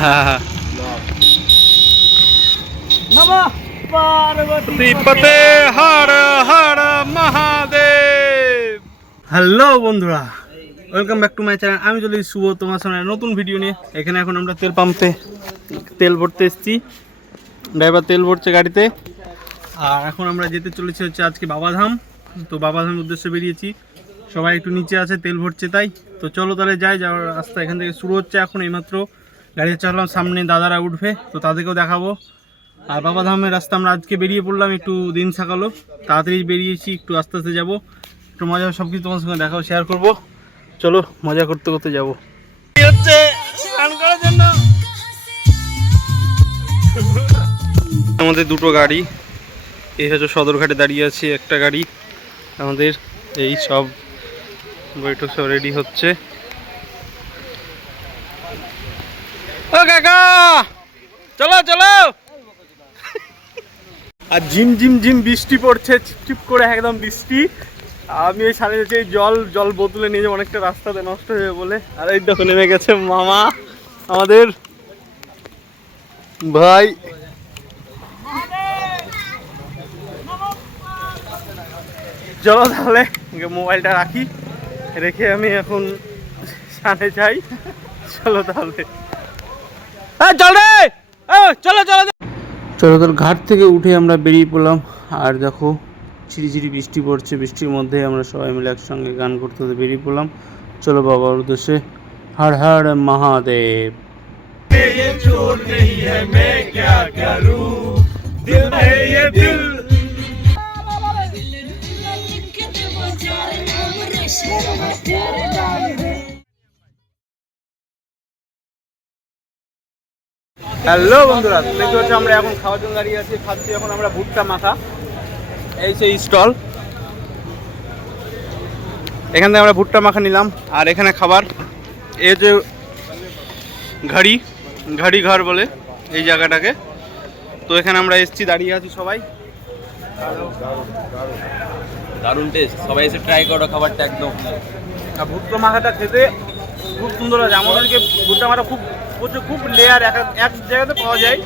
হ্যাঁ নমঃ পার্বতী পতে হর হর মহাদেব। হ্যালো বন্ধুরা, welcome back to my channel. আমি চলে শুভ তোমার সামনে নতুন ভিডিও নিয়ে। এখানে এখন আমরা তেল পাম্পে তেল ভরতে এসেছি, ড্রাইভার তেল ভরছে গাড়িতে। আর এখন আমরা যেতে চলেছি হচ্ছে আজকে বাবাধাম। তো বাবাধামের উদ্দেশ্যে বেরিয়েছি, সবাই একটু নিচে আছে তেল ভরছে তাই। তো চলো তাহলে যাওয়ার রাস্তা এখান থেকে শুরু হচ্ছে। এখন এইমাত্র গাড়ি চালাম, সামনে দাদারা উঠবে, তো তাদেরকেও দেখাবো। আর বাবাধামের রাস্তা আমরা আজকে বেরিয়ে পড়লাম, একটু দিন সকালো তাড়াতাড়ি বেরিয়েছি, একটু আস্তে আস্তে যাবো, একটু মজা সব কিছু তোমার সঙ্গে দেখাও, শেয়ার করবো। চলো মজা করতে করতে যাবো। হচ্ছে স্নান করার জন্য আমাদের দুটো গাড়ি, এই হচ্ছে সদরঘাটে দাঁড়িয়ে আছে একটা গাড়ি আমাদের। এই সব বৈঠক সব রেডি হচ্ছে। ও কাকা চলো চলো। আর ঝিম ঝিম ঝিম বৃষ্টি পড়ছে, চিপচিপ করে একদম বৃষ্টি। আমি এই সামনে যে জল বোতলে নিয়ে যাবো, অনেকটা রাস্তাতে নষ্ট হয়ে যাবে বলে। আর এই দেখো নেমে গেছে মামা আমাদের ভাই। চলো তাহলে মোবাইলটা রাখি, রেখে আমি এখন সামনে যাই। চলো তাহলে চল রে, চলো চলো চলো। তোর ঘাট থেকে উঠে আমরা বেরিয়ে পড়লাম। আর দেখো ঝিরিঝিরি বৃষ্টি পড়ছে, বৃষ্টির মধ্যে আমরা সবাই মিলে একসঙ্গে গান করতে করতে বেরিয়ে পড়লাম। চলো বাবার উদ্দেশ্যে হর হর মহাদেব। হ্যালো বন্ধুরা, দেখতে পাচ্ছি আমরা এখন খাওয়ার জন্য দাঁড়িয়ে আছি, খাচ্ছি এখন আমরা ভুট্টা মাখা। এই সেই স্টল, এখান থেকে আমরা ভুট্টা মাখা নিলাম। আর এখানে খাবার, এই যে ঘাড়ি ঘর বলে এই জায়গাটাকে। তো এখানে আমরা এসেছি, দাঁড়িয়ে আছি সবাই। দারুণ টেস্ট, সবাই এসে ট্রাই করো খাবারটা একদম। আর ভুট্টা মাখাটা খেতে খুব সুন্দর আছে। আমাদেরকে ভুট্টা মাখা খুব লেয়ার এক জায়গাতে পাওয়া যায়,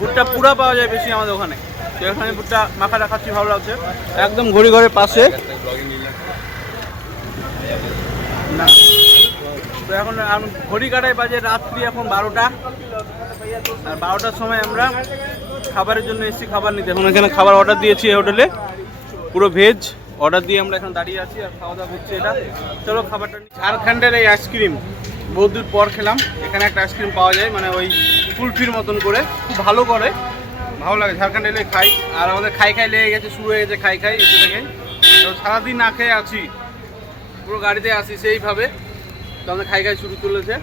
ভুট্টা পুরা পাওয়া যায় বেশি আমাদের ওখানে। তো এখানে ভুট্টা মাখাটা খাচ্ছি, ভালো লাগছে। একদম ঘড়ির পাশে না। তো এখন ঘড়ি কাটায় বাজে রাত্রি এখন 12টা। আর 12টার সময় আমরা খাবারের জন্য এসেছি, খাবার নিতে। এখন এখানে খাবার অর্ডার দিয়েছি এই হোটেলে, পুরো ভেজ অর্ডার দিয়ে আমরা এখন দাঁড়িয়ে আছি আর খাওয়া দাওয়া করছি। এটা চলো খাবারটা। ঝাড়খণ্ডের এই আইসক্রিম বহু দূর পর খেলাম। এখানে একটা আইসক্রিম পাওয়া যায়, মানে ওই কুলফির মতন করে, খুব ভালো করে, ভালো লাগে। ঝাড়খণ্ডে এলে খাই। আর আমাদের খাই লেগে গেছে, শুরু হয়ে গেছে খাই এসে থেকে। তো সারাদিন না খেয়ে আছি, পুরো গাড়িতে আসি সেইভাবে। তো আমাদের খাই শুরু চলেছে।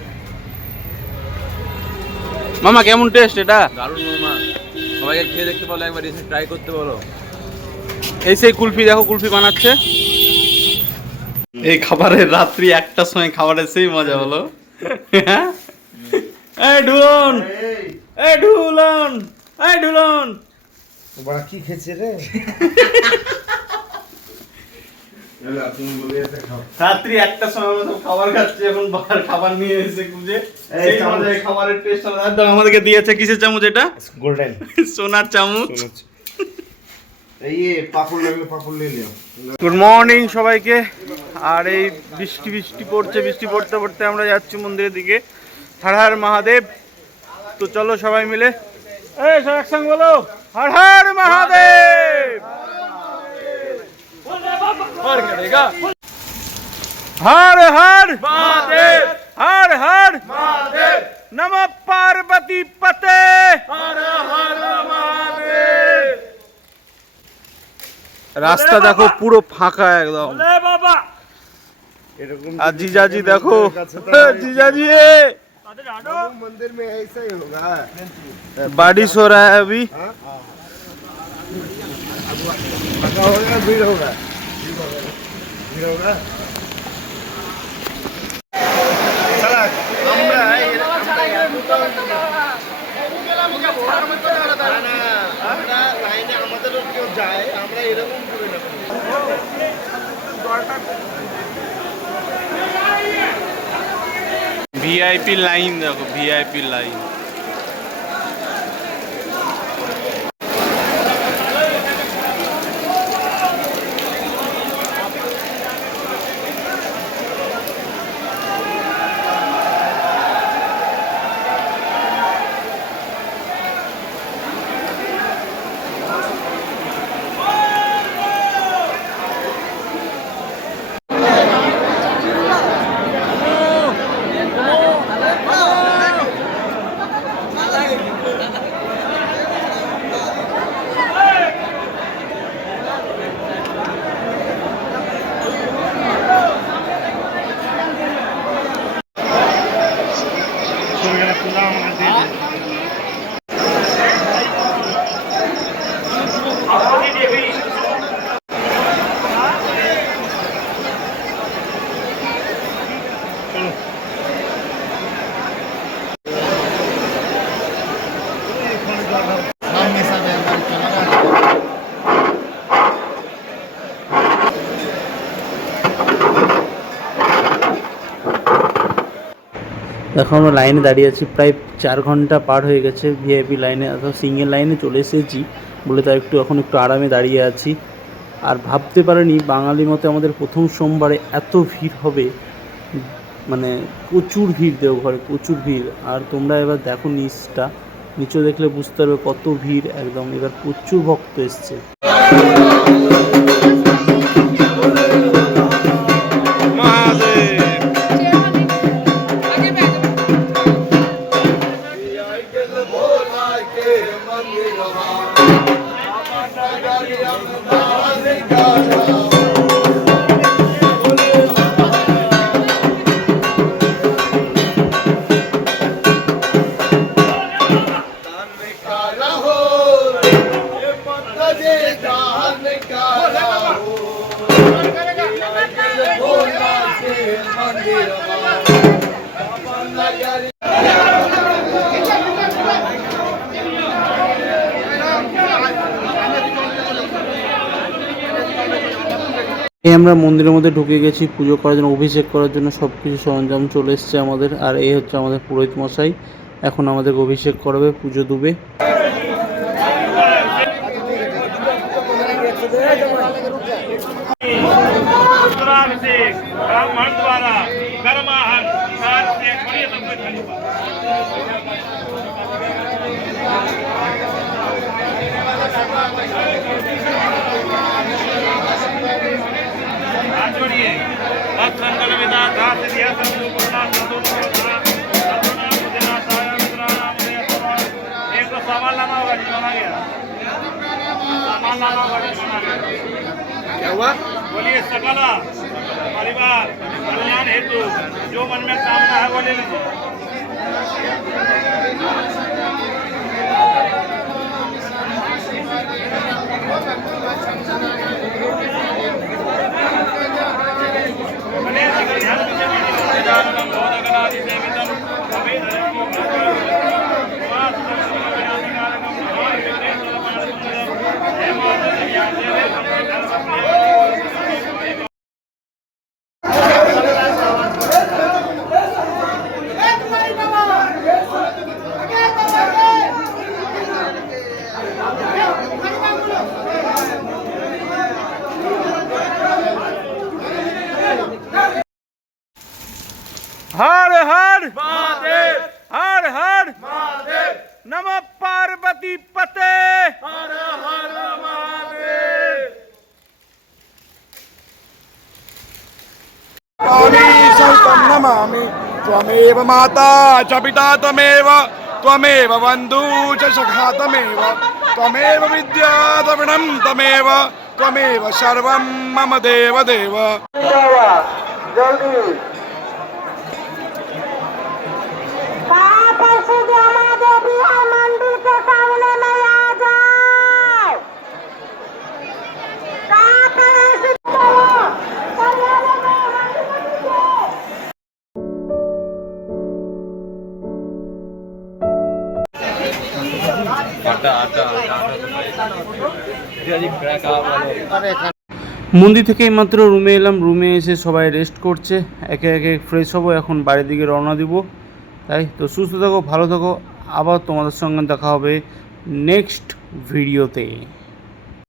মামা কেমন টেস্ট এটা? দারুণ মামা, সবাইকে খেয়ে দেখতে বলো, একবার এসে ট্রাই করতে বলো। এই সেই কুলফি, দেখো কুলফি বানাচ্ছে। এই খাবারের রাত্রি 1টার সময় খাবারের সেই মজা হলো। এই ঢুলন, এই ঢুলন, এই ঢুলন, বড়া কি খেছে রে? রাত্রি 1টার সময় আমরা খাবার খাচ্ছি, এখন খাবার নিয়ে এসে খুঁজে সেই মজায় খাবারের টেস্ট একদম। আমাদেরকে দিয়েছে কিসের চামচ এটা? গোল্ডেন সোনার চামচ। এই পাপড় লাগলে পাপড় নিয়ে নিও। গুড মর্নিং সবাইকে। আর এই বৃষ্টি পড়ছে, বৃষ্টি পড়তে পড়তে আমরা যাচ্ছি মন্দিরের দিকে। হর হর মহাদেব। তো চলো সবাই মিলে সব একসঙ্গে বলো হর হর মহাদেব। হর হর মহাদেব, হর হর মহাদেব, নমঃ পার্বতী পতে হর হর মহাদেব। রাস্তা দেখো পুরো ফাঁকা একদম। আর জিজাজি দেখো, জিजाजी मंदिर में ऐसा ही होगा। बारिश हो रहा है अभी। होगा भीड़ होगा, भीड़ होगा। আমাদের কেউ যায়, আমরা এরকম করে না। ভিআইপি লাইন দেখো, ভিআইপি লাইন। এখন আমরা লাইনে দাঁড়িয়ে আছি, প্রায় 4 ঘন্টা পার হয়ে গেছে ভিআইপি লাইনে, অর্থাৎ সিঙ্গেল লাইনে চলে এসেছি বলে তার এখন একটু আরামে দাঁড়িয়ে আছি। আর ভাবতে পারিনি বাঙালি মতে আমাদের প্রথম সোমবারে এত ভিড় হবে, মানে প্রচুর ভিড়, দেওঘরে প্রচুর ভিড়। আর তোমরা এবার দেখো নিচে দেখলে বুঝতে পারবে কত ভিড় একদম। এবার প্রচুর ভক্ত এসছে। আমরা মন্দিরের মধ্যে ঢুকে গেছি পুজো করার জন্য, অভিষেক করার জন্য সব কিছু সরঞ্জাম চলে এসছে আমাদের। আর এই হচ্ছে আমাদের পুরোহিত মশাই, এখন আমাদেরকে অভিষেক করবে, পুজো দেবে। क्या हुआ? बोलिए सकला परिवार कल्याण हेतु जो मन में कामना है वो ले लीजिए। हर हर महादेव, हर हर महादेव, नमः पार्वती पते, हर हर महादेव। संतं नमामि त्वमेव माता च पिता त्वमेव बन्धु च सखा त्वमेव विद्या द्रविणं त्वमेव सर्वं मम देव देव। মন্দির থেকে এইমাত্র রুমে এলাম, রুমে এসে সবাই রেস্ট করছে, একে একে ফ্রেশ হবো, এখন বাড়ির দিকে রওনা দিব। তাই তো সুস্থ থাকো, ভালো থাকো, আবার তোমাদের সঙ্গে দেখা হবে নেক্সট ভিডিওতে।